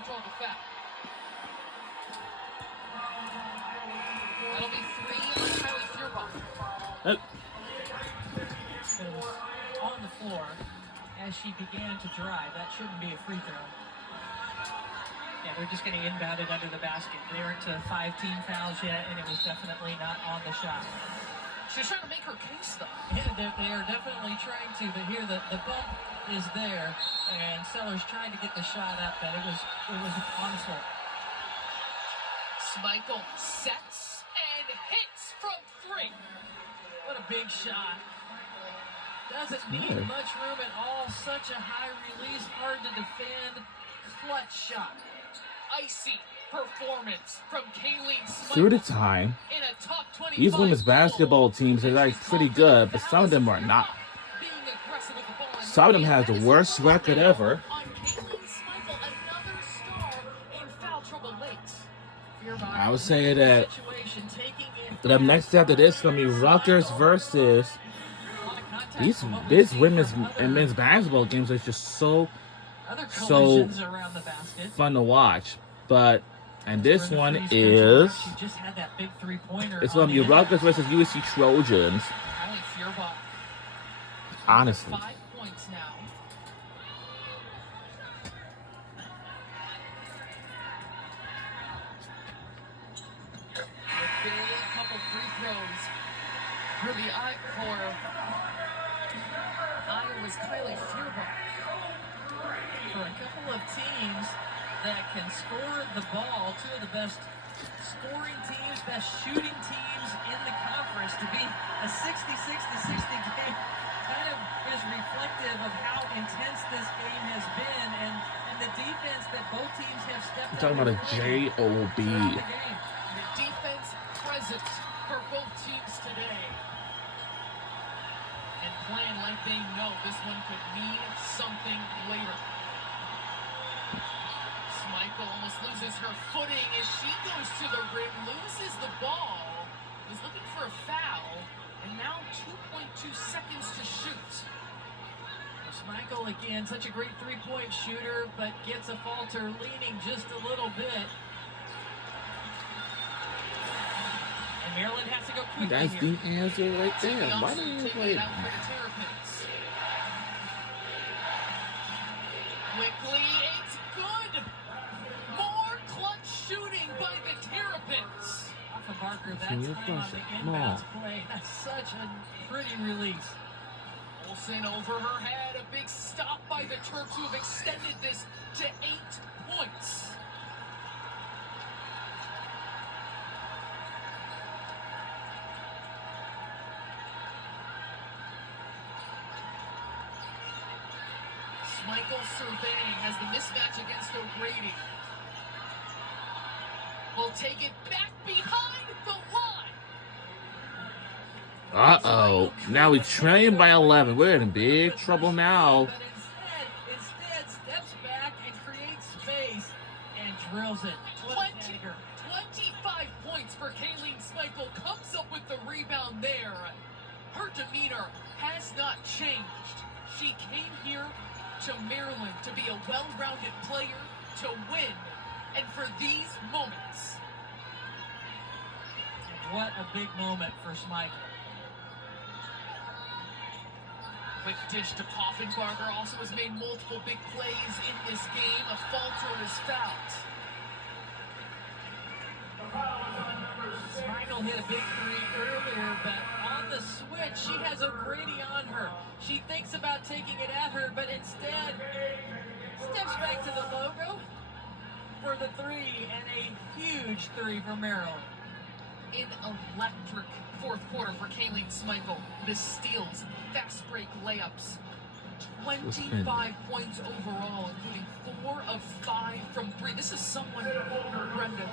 control the foul. That'll be 3 on Kylie Feuerbach. So on the floor as she began to drive. That shouldn't be a free throw. Yeah, they're just getting inbounded under the basket. They aren't to 5 team fouls yet, and it was definitely not on the shot. She's trying to make her case, though. Yeah, they are definitely trying to, but here the bump is there, and Sellers trying to get the shot up, but it was an onslaught. Schmeichel sets and hits from 3. What a big shot. Doesn't need much room at all. Such a high release, hard to defend, clutch shot. Icy performance from Kayleen Schmeichel. Through the time, in a top 25 these women's basketball teams are like pretty good, but some of them are not. Some of them have the worst record ever. I would say that the next after this is going to be Rutgers versus these women's and men's basketball games are just so fun to watch. But and this one is it's going to be Rutgers versus USC Trojans. Honestly. 5 points now. A big couple free throws for the Iowa's Kylie Feuerbach. For a couple of teams that can score the ball, 2 of the best scoring teams, best shooting teams in the conference, to be a 60-60-60 game kind of is reflective of how intense this game has been and the defense that both teams have stepped up. I'm talking about a J.O.B. The defense present for both teams today. And playing like they know this one could mean something later. Schmeichel almost loses her footing as she goes to the rim, loses the ball, is looking for a foul, and now 2.2 seconds to shoot. Schmeichel, again, such a great three-point shooter, but gets a falter, leaning just a little bit. And Maryland has to go quickly. That's the answer right there. Why didn't you play it? Quickly, it's good. More clutch shooting by the Terrapins. Off of Barker, that time on the inbounds play. That's such a pretty release. Olsen over her head. A big stop by the Terps, who have extended this to 8 points. Schmeichel surveying as the mismatch against O'Grady. Will take it back behind the line. Uh-oh. Now we train by 11. We're in big trouble now. But instead steps back and creates space and drills it. 25 points for Kayleen Schmeichel. Comes up with the rebound there. Her demeanor has not changed. She came here to Maryland to be a well-rounded player, to win, and for these moments. What a big moment for Schmeichel. Quick dish to Poffenbarger, also has made multiple big plays in this game. A falter is fouled. Schmeichel hit a big 3 earlier, but on the switch, she has O'Grady on her. She thinks about taking it at her, but instead steps back to the logo for the 3, and a huge 3 for Maryland. An electric fourth quarter for Kayleen Schmeichel. The steals, fast break layups. 25 points overall, including 4 of 5 from 3. This is someone, Brenda,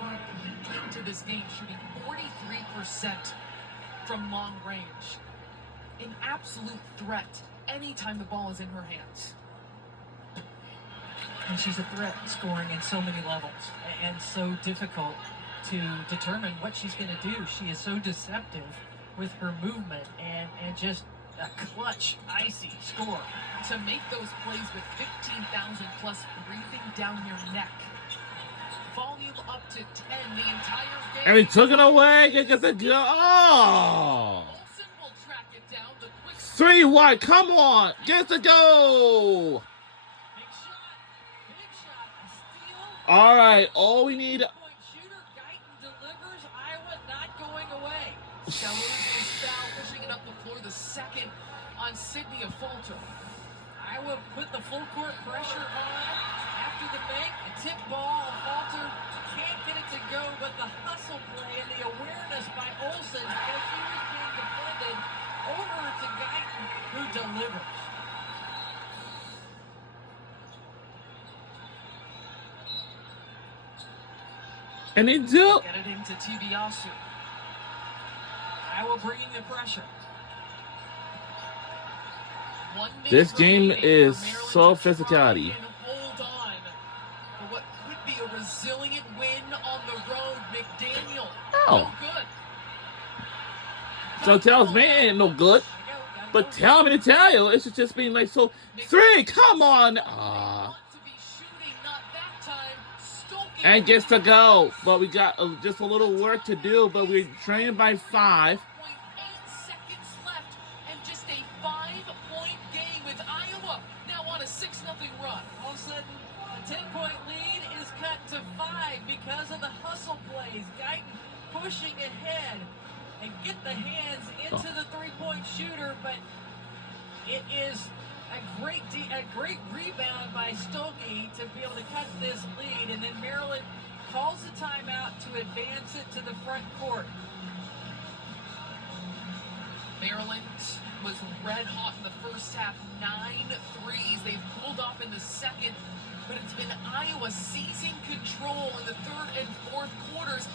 came to this game shooting 43% from long range. An absolute threat anytime the ball is in her hands. And she's a threat scoring in so many levels, and so difficult to determine what she's going to do. She is so deceptive with her movement and just a clutch, icy score. To make those plays with 15,000 plus breathing down your neck. Volume up to 10 the entire game. And he took it away. He gets a go. Oh! Olsen will track it down. The quick 3 wide. Come on. Gets the go. Big shot, a steal. All right. All we need. Point shooter, Guyton delivers. Iowa not going away. Sellers is foul, pushing it up the floor. The second on Sydney Affolter. Iowa put the full court pressure on after the make. A tip ball, Falter can't get it to go, but the hustle play and the awareness by Olsen as he was being defended over to Guyton, who delivers. And they do. Get it into Tibiasu. Iowa bringing the pressure. 1 minute This game remaining is for Maryland so to try physicality. and hold on for what could be a resilient win on the road. McDaniel, Oh. no good. So tells me it ain't no good. But tell me to tell you, it's just being like so. 3, come on. They want to be shooting, not that time. Stokey And gets to go. But we got just a little work to do. But we're trained by 5. 0.8 seconds left, and just a 5-point game with Iowa now on a 6-0 run. All of a sudden, a 10-point lead is cut to 5 because of the hustle plays. Guyton pushing ahead and get the hands into the three-point shooter, but it is a great rebound by Stokey to be able to cut this lead, and then Maryland calls a timeout to advance it to the front court. Maryland was red hot in the first half, 9 threes. They've cooled off in the second, but it's been Iowa seizing control in the third and fourth quarters.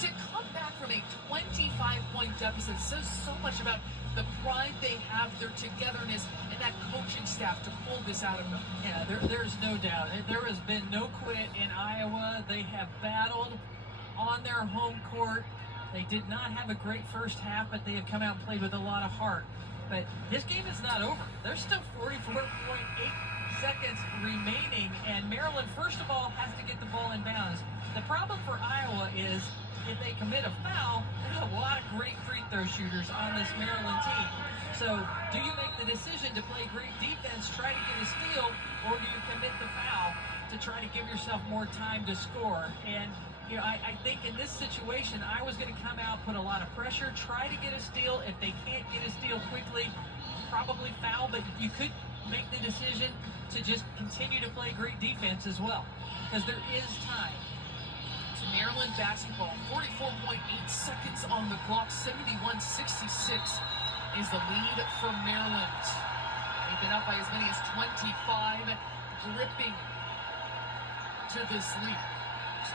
To come back from a 25-point deficit says so much about the pride they have, their togetherness, and that coaching staff to pull this out of them. Yeah, there's no doubt. There has been no quit in Iowa. They have battled on their home court. They did not have a great first half, but they have come out and played with a lot of heart. But this game is not over. There's still 44.8 seconds remaining, and Maryland, first of all, has to get the ball in bounds. The problem for Iowa is if they commit a foul, there's a lot of great free throw shooters on this Maryland team. So do you make the decision to play great defense, try to get a steal, or do you commit the foul to try to give yourself more time to score? And you know, I think in this situation, Iowa's going to come out, put a lot of pressure, try to get a steal. If they can't get a steal quickly, probably foul, but you could make the decision to just continue to play great defense as well, because there is time. To Maryland basketball, 44.8 seconds on the clock, 71-66 is the lead for Maryland. They've been up by as many as 25, gripping to this lead.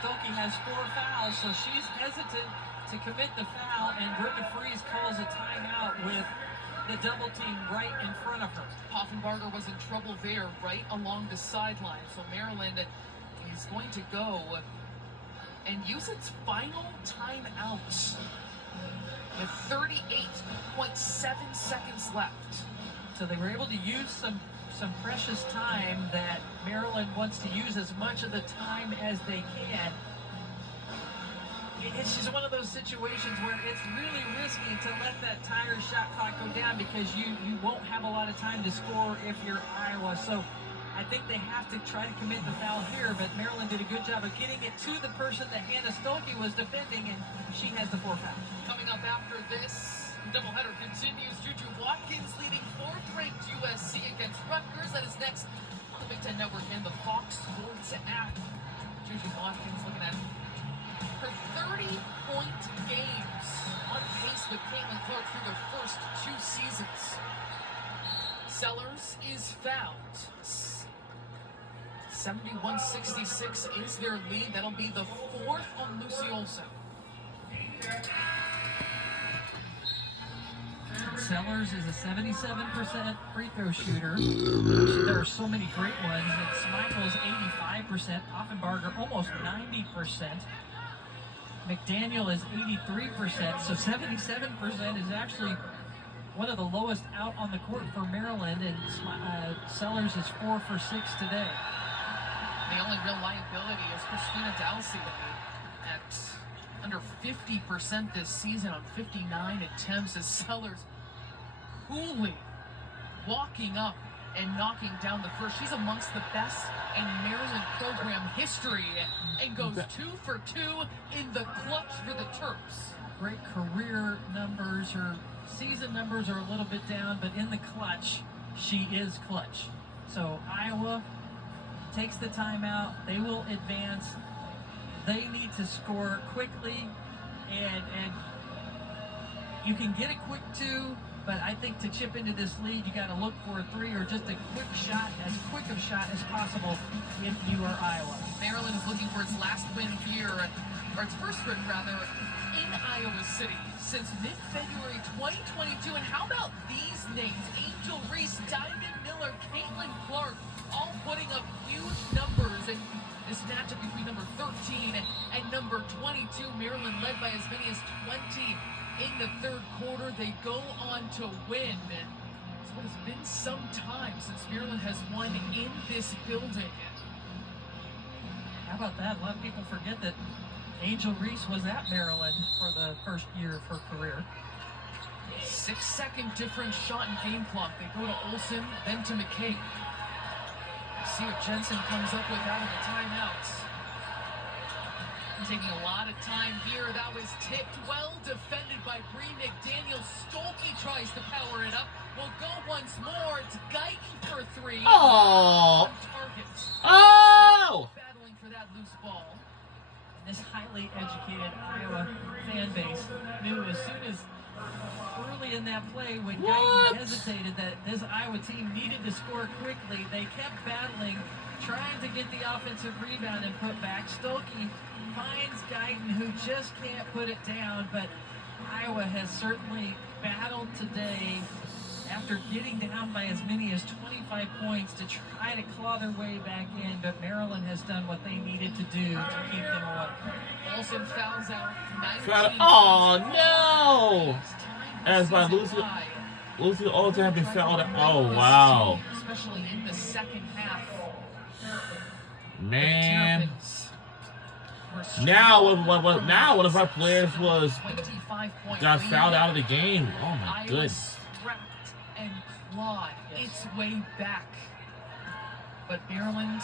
Stokey has 4 fouls, so she's hesitant to commit the foul, and Brenda Freeze calls a timeout with the double team right in front of her. Poffenbarger was in trouble there, right along the sideline. So Maryland is going to go and use its final timeout with 38.7 seconds left. So they were able to use some precious time that Maryland wants to use as much of the time as they can. It's just one of those situations where it's really risky to let that tire shot clock go down, because you won't have a lot of time to score if you're Iowa. So I think they have to try to commit the foul here, but Maryland did a good job of getting it to the person that Hannah Stokey was defending, and she has the 4 fouls. Coming up after this, doubleheader continues. Juju Watkins leading 4th-ranked USC against Rutgers. That is next on the Big Ten Network and the Fox Sports app. Juju Watkins looking at her 30-point games, on pace with Caitlin Clark through their first 2 seasons. Sellers is fouled. 71-66 is their lead. That'll be the 4th on Lucy Olsen. Sellers is a 77% free throw shooter. There are so many great ones. Smeifel's 85%, Offenbarger almost 90%. McDaniel is 83%, so 77% is actually one of the lowest out on the court for Maryland, and Sellers is 4 for 6 today. The only real liability is Christina Dalsey at under 50% this season on 59 attempts, as Sellers coolly walking up and knocking down the first. She's amongst the best in Maryland program history and goes 2 for 2 in the clutch for the Terps. Great career numbers. Her season numbers are a little bit down, but in the clutch, she is clutch. So Iowa takes the timeout. They will advance. They need to score quickly, and you can get a quick 2, but I think to chip into this lead, you got to look for a 3 or just a quick shot, as quick of a shot as possible if you are Iowa. Maryland is looking for its last win here, or its first win rather, in Iowa City since mid-February 2022. And how about these names? Angel Reese, Diamond Miller, Caitlin Clark, all putting up huge numbers. And this matchup between number 13 and number 22, Maryland led by as many as 20 in the third quarter. They go on to win. It's what has been some time since Maryland has won in this building. How about that? A lot of people forget that Angel Reese was at Maryland for the first year of her career. 6-second difference shot in game clock. They go to Olsen, then to McCabe. See what Jensen comes up with out of the timeouts. Taking a lot of time here. That was tipped, well defended by Bree McDaniel. Stolke tries to power it up. Will go once more. It's Guyton for 3. Oh! Targets. Oh! Battling for that loose ball. This highly educated Iowa fan base knew as soon as early in that play when Guyton hesitated that this Iowa team needed to score quickly. They kept battling, trying to get the offensive rebound and put back. Stolke finds Guyton, who just can't put it down, but Iowa has certainly battled today after getting down by as many as 25 points to try to claw their way back in, but Maryland has done what they needed to do to keep them away. Olsen fouls out. Oh no! As by Lucy Olsen have been fouled out. Oh wow. Especially in the second half. Man. Now one of our players got fouled out of the game. Oh my goodness. Scrapped and clawed its way back. But Maryland,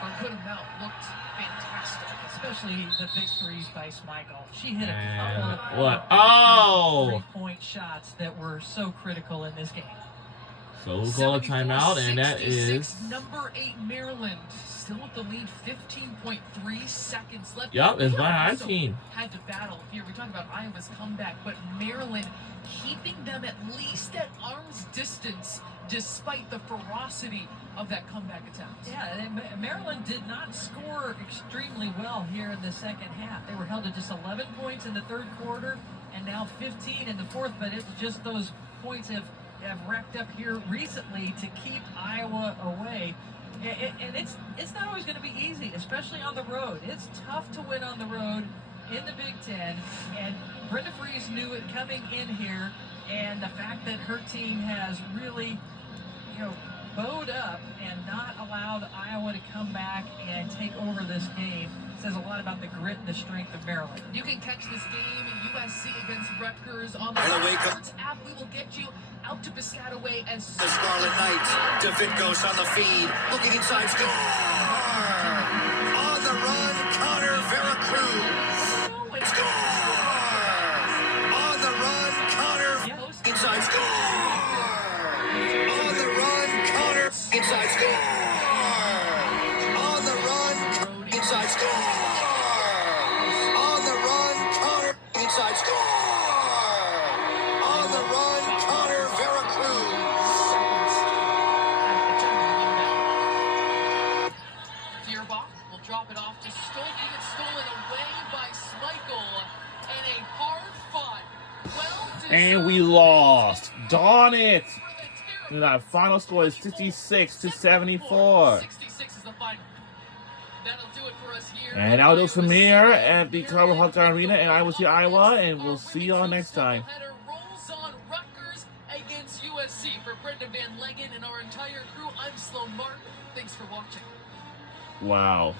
or good amount, looked fantastic. Especially the big threes by Schmeichel. She hit a couple of three-point shots that were so critical in this game. So we'll call a timeout, and that is number 8 Maryland. Still with the lead, 15.3 seconds left. Yep, it's by our team. Had to battle here. We talk about Iowa's comeback, but Maryland keeping them at least at arm's distance despite the ferocity of that comeback attempt. Yeah, Maryland did not score extremely well here in the second half. They were held to just 11 points in the third quarter and now 15 in the fourth, but it's just those points have racked up here recently to keep Iowa away. And it's not always going to be easy, especially on the road. It's tough to win on the road in the Big Ten, and Brenda Freese knew it coming in here, and the fact that her team has really, bowed up and not allowed Iowa to come back and take over this game says a lot about the grit and the strength of Maryland. You can catch this game in USC against Rutgers on the Sports app. We will get you out to Piscataway as the Scarlet Knights. DeVitcos on the feed, looking inside, score! On the run, Connor Veracruz. Score! On the run, Connor inside, score! On the run, Connor inside, score! On the run, inside, score! On the run, Connor inside, score! On the run, Connor Veracruz. Deerbach will drop it off to Stolke. It's stolen away by Schmeichel. And a hard-fought, well-deserved... And we lost. Darn it. The final score is 66-74. 66 is the final. That'll do it for us here. And that'll do it from here at the Carver Hawkeye Arena in Iowa City, Iowa. And we'll see y'all next time. Rolls on Rutgers, a Brandon Van Leggen and our entire crew, I'm Sloan Martin. Thanks for watching. Wow.